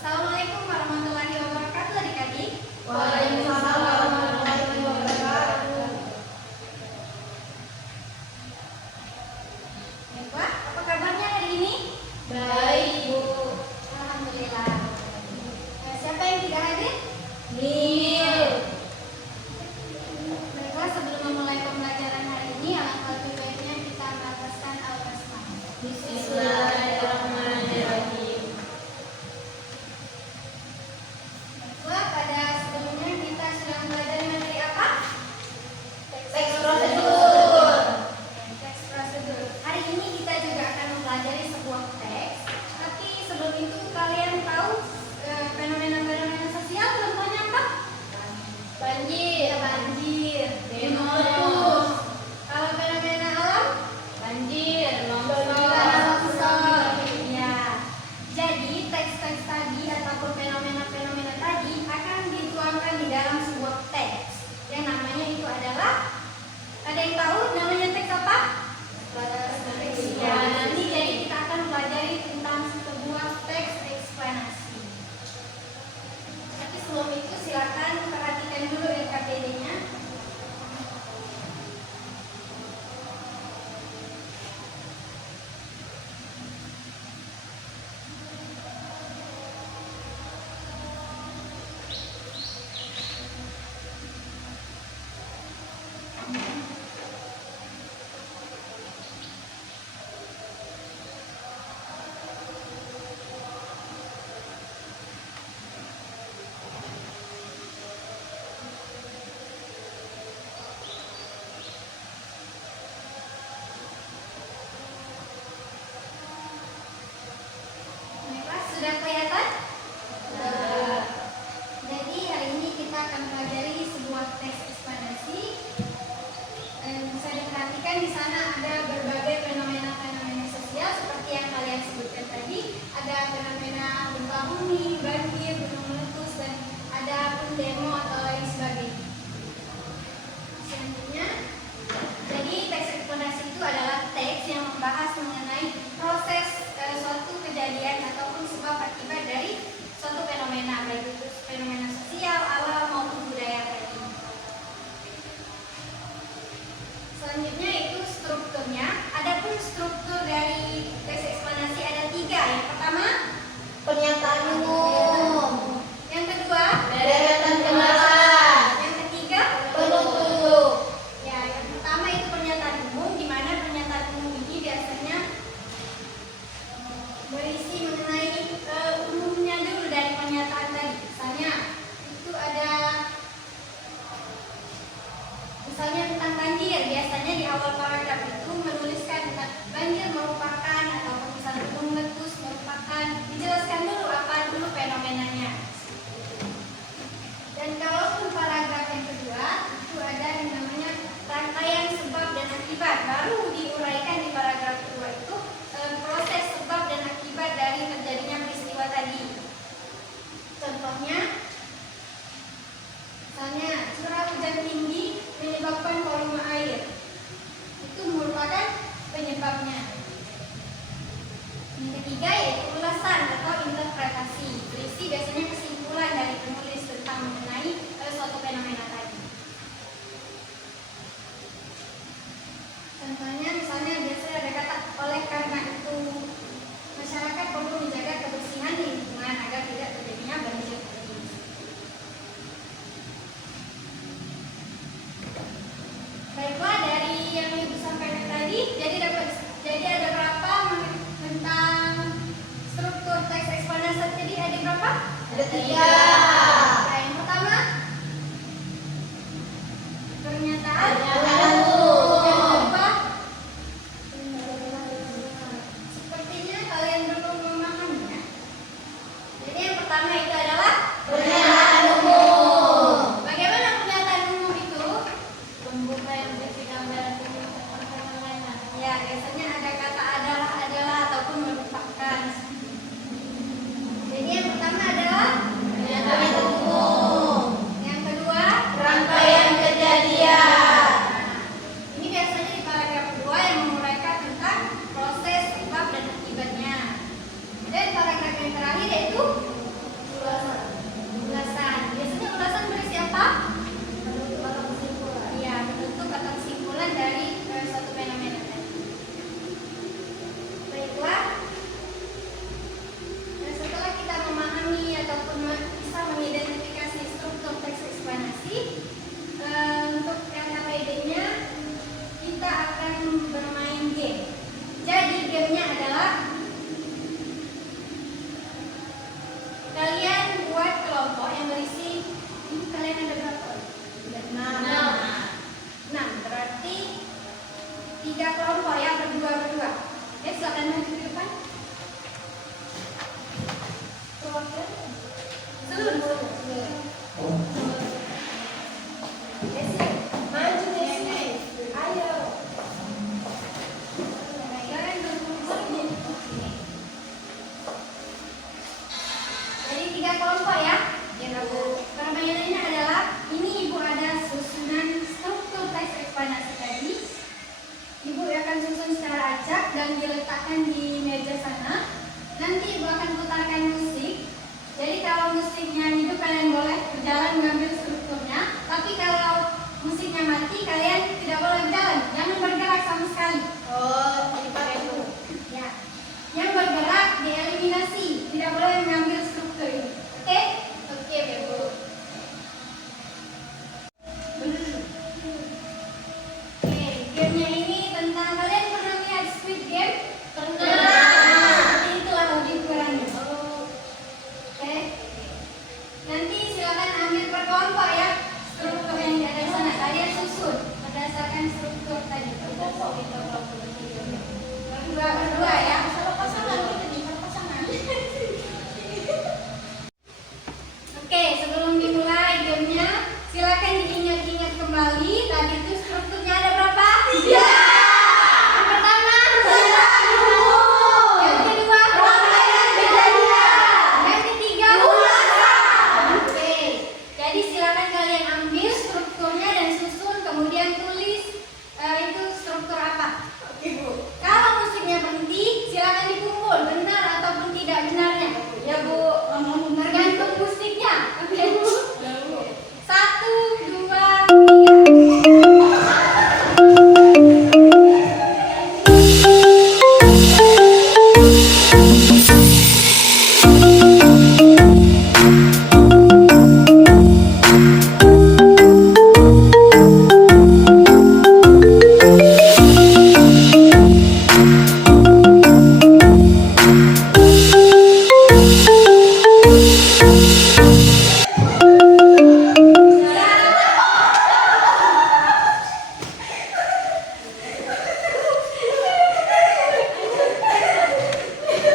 Assalamualaikum warahmatullahi wabarakatuh adik-adik. Waalaikumsalam warahmatullahi wabarakatuh. Baiklah, apa kabarnya hari ini? Baik, Bu. Alhamdulillah. Siapa yang tidak hadir? Nil. Baiklah, sebelum memulai pembelajaran hari ini, alangkah lebih baiknya kita melafazkan al-basmalah. Bismillahirrahmanirrahim. Baiklah, pada sebelumnya kita sedang belajar materi apa? Teks prosedur. Teks prosedur. Hari ini kita juga akan mempelajari sebuah teks. Tapi sebelum itu kalian tahu fenomena-fenomena sosial contohnya apa? Banjir. Banjir, Demo. Kalau fenomena alam? Banjir. Longsor. Ya. Jadi teks-teks tadi ataupun fenomena-fenomena tadi akan dituangkan di dalam sebuah teks yang namanya itu adalah, ada yang tahu namanya teks apa? Ya, nanti jadi kita akan pelajari tentang sebuah teks eksplanasi. Tapi sebelum itu silakan perhatikan dulu RKPD-nya. Baiklah, sudah kelihatan? Jadi hari ini kita akan pelajari sebuah teks eksplanasi. Dan bisa diperhatikan di sana ada berbagai fenomena-fenomena sosial seperti yang kalian sebutkan tadi. Ada fenomena gempa bumi, banjir, gunung meletus, dan ada pun demo atau lain sebagainya. Selanjutnya, jadi teks eksplanasi itu adalah teks yang membahas mengenai proses suatu kejadian ataupun sebab akibat dari suatu fenomena, baik itu fenomena sosial, alam maupun budaya tadi. Selanjutnya itu strukturnya. Adapun struktur dari teks eksplanasi ada 3. Yang pertama, Pernyataan umum. yang kedua, Deretan penjelasan. yang ketiga. Penutup. Ya, yang pertama itu pernyataan umum, di mana pernyataan umum ini biasanya berisi mengenai umumnya dulu dari pernyataan tadi. Misalnya itu ada tentang banjir. Biasanya di awal paragraf itu menuliskan tentang banjir merupakan, ataupun misalnya gunung meletus merupakan, dijelaskan dulu apa dulu fenomenanya. Dan kalaupun paragraf yang kedua itu ada yang namanya rangkaian sebab dan akibat, baru diuraikan di paragraf kedua itu proses sebab dan akibat dari terjadinya peristiwa tadi. Contohnya, misalnya curah hujan tinggi menyebabkan volume air, itu merupakan penyebabnya. Yang ketiga yaitu ulasan atau interpretasi, berisi biasanya kesimpulan dari penulis tentang mengenai suatu fenomena tadi. Contohnya misalnya biasanya ada kata oleh karena itu masyarakat perlu menjaga kebersihan lingkungan agar tidak terjadinya banjir. Baiklah, dari yang ibu sampaikan tadi, jadi ada berapa tentang struktur teks eksplanasi tadi? Ada berapa? Ada 3. Nah, yang pertama pernyataan umum. yang kedua, sepertinya kalian belum memahaminya. Jadi yang pertama itu adalah Pernyataan umum. Desi, maju Desi. Ayo. Jangan berburu. Jadi 3 kelompok ya. Permainannya adalah ini Ibu ada susunan struktur teks eksplanasi tadi. Ibu akan susun secara acak dan diletakkan di meja sana. Nanti Ibu akan putarkan musik. Jadi kalau musiknya hidup kalian boleh berjalan mengambil strukturnya. Tapi kalau musiknya mati kalian tidak boleh berjalan. Jangan bergerak sama sekali. Oh, ini pakai itu. Ya. Yang bergerak dieliminasi. Tidak boleh mengambil struktur ini. Oke? Oke, Bu. Oke, gamenya ini tentang kalian pernah lihat Squid Game? Pernah. Seperti itulah lebih kurangnya. Oke. Nanti silakan ambil per kelompok ya struktur yang ada di sana. Kalian susun berdasarkan struktur tadi. Berdua ya. Kalau pasangan kita nih, kalau pasangan. Oke, sebelum dimulai gamenya, silakan diingat-ingat kembali. Tadi itu strukturnya ada berapa? 3. Yang pertama, yang kedua, yang ketiga, Oke, jadi silakan kalian ambil strukturnya dan susun, kemudian tulis itu struktur apa. Ibu. Kalau musiknya berhenti, silakan dikumpul benar ataupun tidak benarnya. Ya Bu, tergantung musiknya. Oke. 1, 2, 3.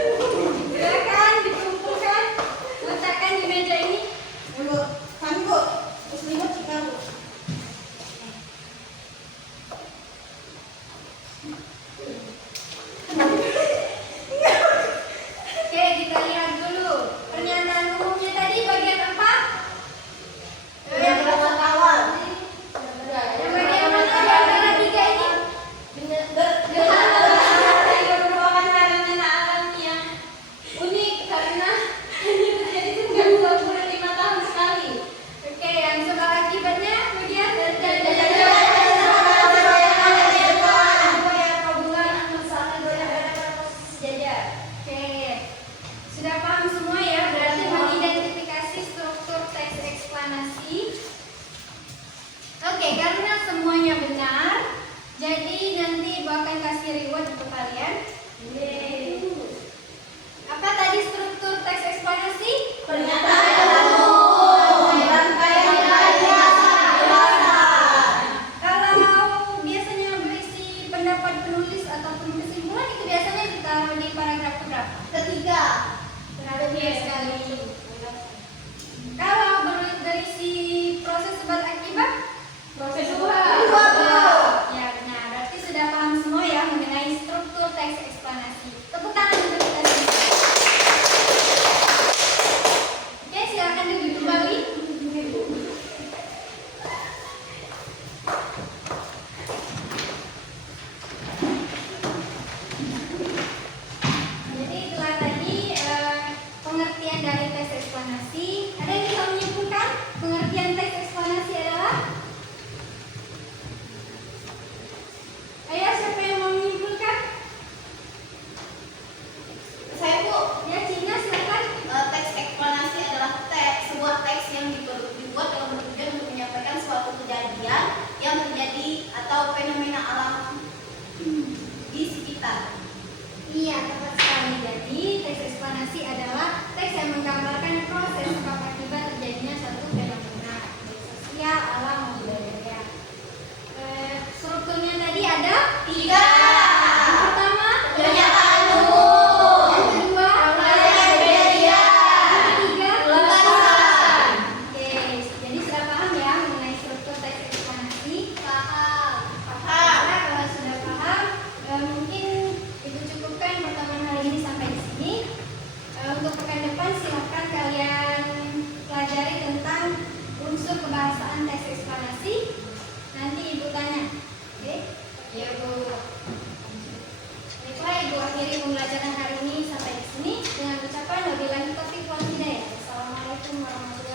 Silakan dikumpulkan, letakkan di meja ini. Ibu, kami Bu. Muslimat Chicago. Oke, kita lihat dulu. Pernyataan umumnya tadi bagian apa? Yang awal. Yang bagian mana di antara 3 ini? Merupakan fenomena alam yang unik karena ini terjadi setiap 25 tahun sekali. Oke, yang sebab akibatnya kemudian Oke, sudah paham semua ya? Berarti mengidentifikasi struktur teks eksplanasi. Oke, karena semuanya benar, jadi nanti Ibu akan kasih reward untuk kalian. Apa tadi struktur teks eksplanasi? Pernyataan umum, rangkaian Kalau biasanya berisi pendapat penulis ataupun kesimpulan itu biasanya ditaruh di paragraf keberapa? ketiga. Benar sekali. Kalau berisi proses sebab akibat? Proses Dua. dua. Ya benar. Berarti sudah paham semua ya mengenai struktur teks eksplanasi. akan tes eksplanasi. Nanti Ibu tanya. Oke? Iya Bu. Baiklah, Ibu akhiri pembelajaran hari ini sampai di sini dengan ucapan wabillahi taufiq wal hidayah. Assalamualaikum warahmatullahi wabarakatuh.